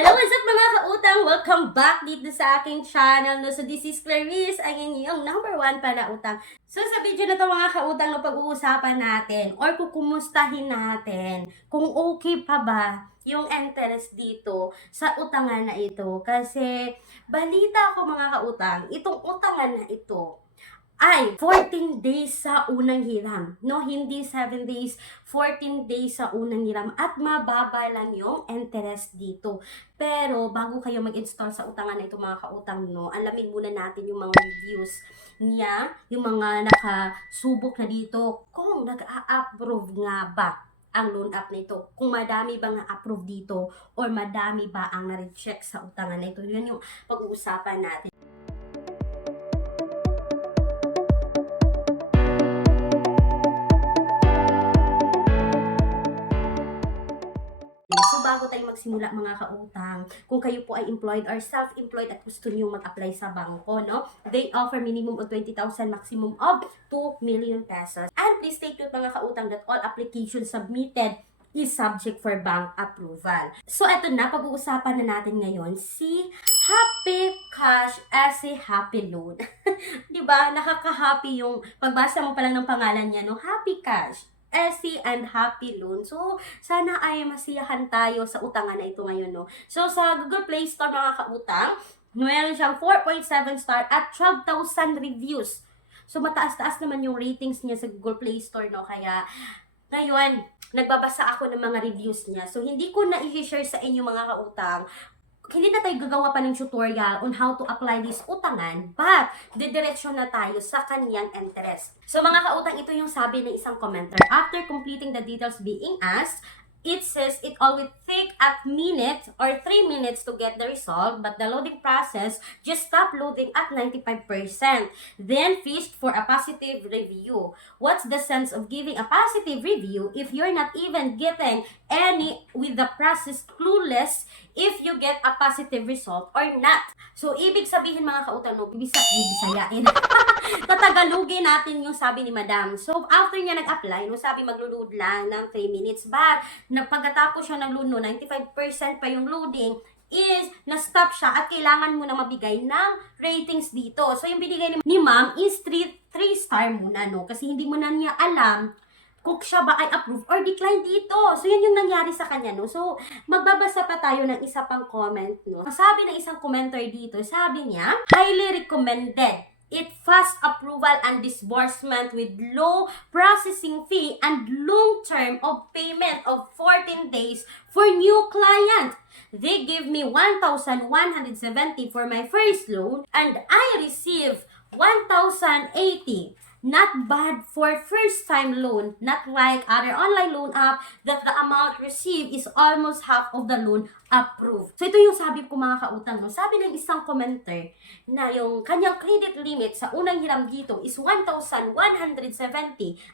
Hello, what's up mga kautang? Welcome back dito sa aking channel. No? So this is Clarice, ang inyong number 1 palautang. So sa video na to mga kautang na pag-uusapan natin or kukumustahin natin kung okay pa ba yung interest dito sa utangan na ito. Kasi balita ko mga kautang, itong utangan na ito ay 14 days sa unang hiram. No, hindi 7 days, 14 days sa unang hiram at mababa lang yung interest dito. Pero bago kayo mag-install sa utangan na ito mga kautang, no, alamin muna natin yung mga reviews niya, yung mga nakasubok na dito kung nag-a-approve nga ba ang loan app na ito. Kung madami ba nga approve dito or madami ba ang na-reject sa utangan na ito. Yun yung pag-uusapan natin. So bago tayo magsimula mga kautang, kung kayo po ay employed or self-employed at gusto niyo mag-apply sa bangko, no? They offer minimum of 20,000, maximum of 2 million pesos. And please take note mga kautang that all applications submitted is subject for bank approval. So eto na, pag-uusapan na natin ngayon si Happy Cash as a Happy Loan. 'Di ba? Nakaka-happy yung pagbasa mo pa lang ng pangalan niya, no? Happy Cash SC and Happy Loan. So, sana ay masiyahan tayo sa utangan na ito ngayon, no? So, sa Google Play Store, mga kautang, meron siyang 4.7 star at 12,000 reviews. So, mataas-taas naman yung ratings niya sa Google Play Store, no? Kaya, ngayon, nagbabasa ako ng mga reviews niya. So, hindi ko na i-share sa inyo, mga kautang, hindi na tayo gagawa pa ng tutorial on how to apply this utangan, but didiretso na tayo sa kanyang interest. So mga kautang, ito yung sabi ng isang commenter. After completing the details being asked, it says it all will take a minute or 3 minutes to get the result, but the loading process just stopped loading at 95%. Then fished for a positive review. What's the sense of giving a positive review if you're not even getting any with the process clueless if you get a positive result or not? So, ibig sabihin mga kautang, no, bisayain. Tatagalugin natin yung sabi ni Madam. So, after niya nag-apply, no, sabi maglulod lang ng 3 minutes. But, pagkatapos siya nag-load, no, 95% pa yung loading, is na-stop siya at kailangan mo na mabigay ng ratings dito. So, yung binigay ni Ma'am is 3 star muna, no? Kasi hindi mo na niya alam kung siya ba ay approve or decline dito. So, yun yung nangyari sa kanya, no? So, magbabasa pa tayo ng isa pang comment, no? Sabi ng isang commenter dito, sabi niya, highly recommended. It fast approval and disbursement with low processing fee and long term of payment of 14 days for new client. They give me 1,170 for my first loan and I receive 1,080. Not bad for first-time loan, not like other online loan app that the amount received is almost half of the loan approved. So ito yung sabi ko mga kautang, no? Sabi ng isang commenter na yung kanyang credit limit sa unang hiram dito is 1,170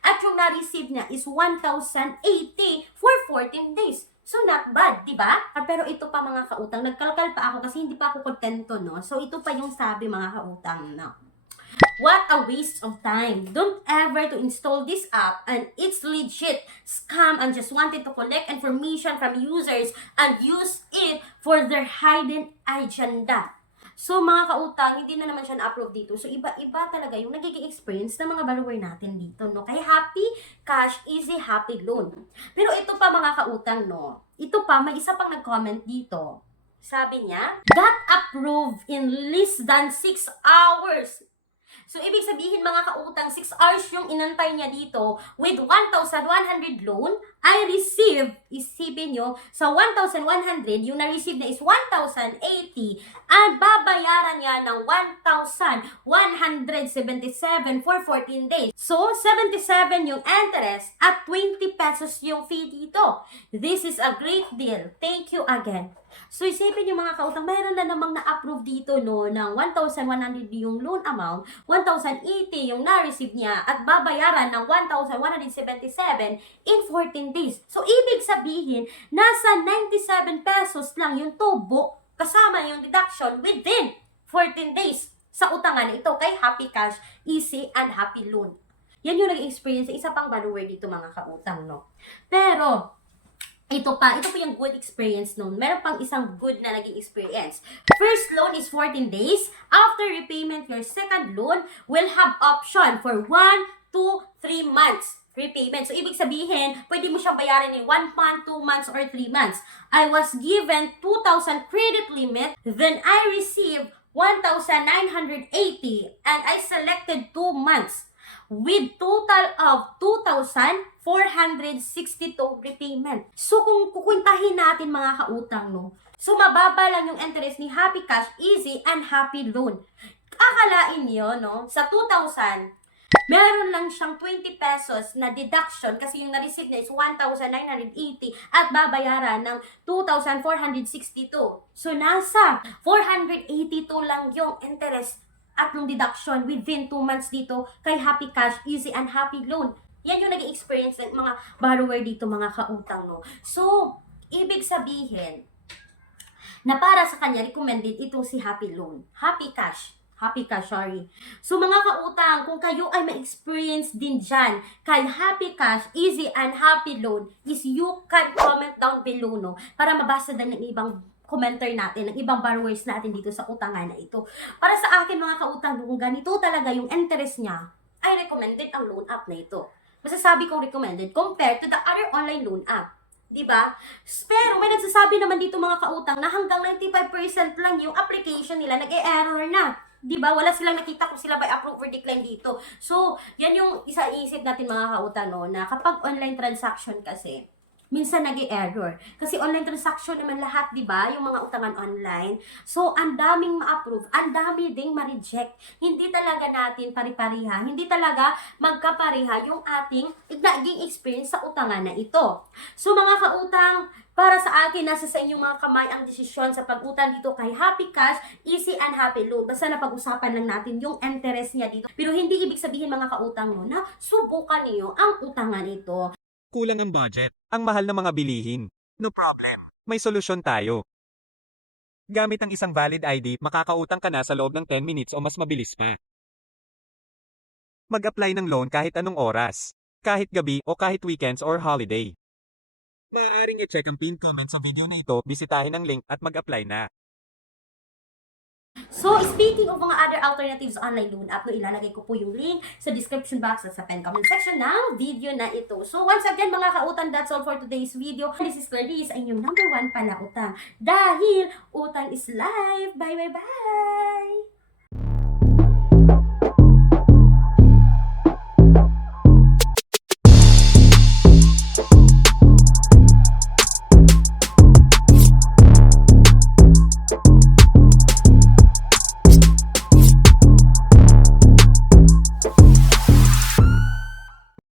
at yung na-receive niya is 1,080 for 14 days. So, not bad, di ba? Pero ito pa mga kautang, nagkalkal pa ako kasi hindi pa ako kontento, no? So, ito pa yung sabi mga kautang, no? What a waste of time. Don't ever to install this app and it's legit scam and just wanted to collect information from users and use it for their hidden agenda. So mga kautang, hindi na naman siya na-approve dito. So iba-iba talaga yung nagiging experience ng mga borrower natin dito, no? Kaya Happy Cash, easy, happy loan. Pero ito pa mga kautang, no? Ito pa, may isa pang nag-comment dito. Sabi niya, got approved in less than 6 hours. So, ibig sabihin mga kautang, 6 hours yung inantay niya dito with 1,100 loan. I receive, isipin nyo, sa 1,100, yung na-receive na is 1,080 and babayaran niya ng 1,177 for 14 days. So, 77 yung interest at 20 pesos yung fee dito. This is a great deal. Thank you again. So, isipin yung mga kautang, mayroon na namang na-approve dito, no, ng 1,100 yung loan amount, 1,080 yung na-receive niya, at babayaran ng 1,177 in 14 days. So, ibig sabihin, nasa 97 pesos lang yung tubo, kasama yung deduction within 14 days sa utangan ito kay Happy Cash, Easy, and Happy Loan. Yan yung nag-experience sa isa pang borrower dito mga kautang, no? Pero, ito po yung good experience noon. Meron pang isang good na naging experience. First loan is 14 days. After repayment, your second loan will have option for 1, 2, 3 months repayment. So, ibig sabihin, pwede mo siyang bayaran in 1 month, 2 months, or 3 months. I was given 2,000 credit limit. Then, I received 1,980 and I selected 2 months with total of 2,462 repayment. So, kung kukuntahin natin mga kautang, no? So, mababa lang yung interest ni Happy Cash, Easy, and Happy Loan. Akalain nyo, no? Sa 2,000, meron lang siyang 20 pesos na deduction kasi yung na-receive niya is 1,980 at babayaran ng 2,462. So, nasa 482 lang yung interest at yung deduction within 2 months dito kay Happy Cash, Easy, and Happy Loan. Yan yung naging experience ng mga borrower dito, mga kautang, no? So, ibig sabihin na para sa kanya, recommended itong si Happy Loan. Happy Cash, sorry. So, mga kautang, kung kayo ay ma-experience din dyan kay Happy Cash, Easy, and Happy Loan, is you can comment down below, no? Para mabasa din ng ibang commenter natin, ng ibang borrowers natin dito sa utangan na ito. Para sa akin, mga kautang, kung ganito talaga yung interest niya, I recommended ang loan app na ito. Masasabi kong recommended compared to the other online loan app. Diba? Pero may nagsasabi naman dito mga kautang na hanggang 95% lang yung application nila nag-e-error na. Diba? Wala silang nakita kung sila ba approve or decline dito. So, yan yung isa-isip natin mga kautang, no, na kapag online transaction kasi, minsan nag-e-error. Kasi online transaction naman lahat, di ba? Yung mga utangan online. So, ang daming ma-approve, ang dami ding ma-reject. Hindi talaga natin pari-pariha, hindi talaga magkapareha yung ating naging experience sa utangan na ito. So, mga kautang, para sa akin, nasa sa inyong mga kamay ang desisyon sa pag-utang dito kay Happy Cash, Easy, and Happy Loan. Basta napag-usapan lang natin yung interest niya dito. Pero hindi ibig sabihin mga kautang mo na subukan niyo ang utangan ito. Kulang ang budget. Ang mahal ng mga bilihin. No problem. May solusyon tayo. Gamit ang isang valid ID, makakautang ka na sa loob ng 10 minutes o mas mabilis pa. Mag-apply ng loan kahit anong oras. Kahit gabi o kahit weekends or holiday. Maaaring i-check ang pinned comment sa video na ito, bisitahin ang link at mag-apply na. So, speaking of mga other alternatives online loan app, no, ilalagay ko po yung link sa description box at sa pen comment section ng video na ito. So, once again mga kautang, that's all for today's video. This is Clarice, ang inyong #1 pala utang. Dahil utang is life. Bye, bye, bye!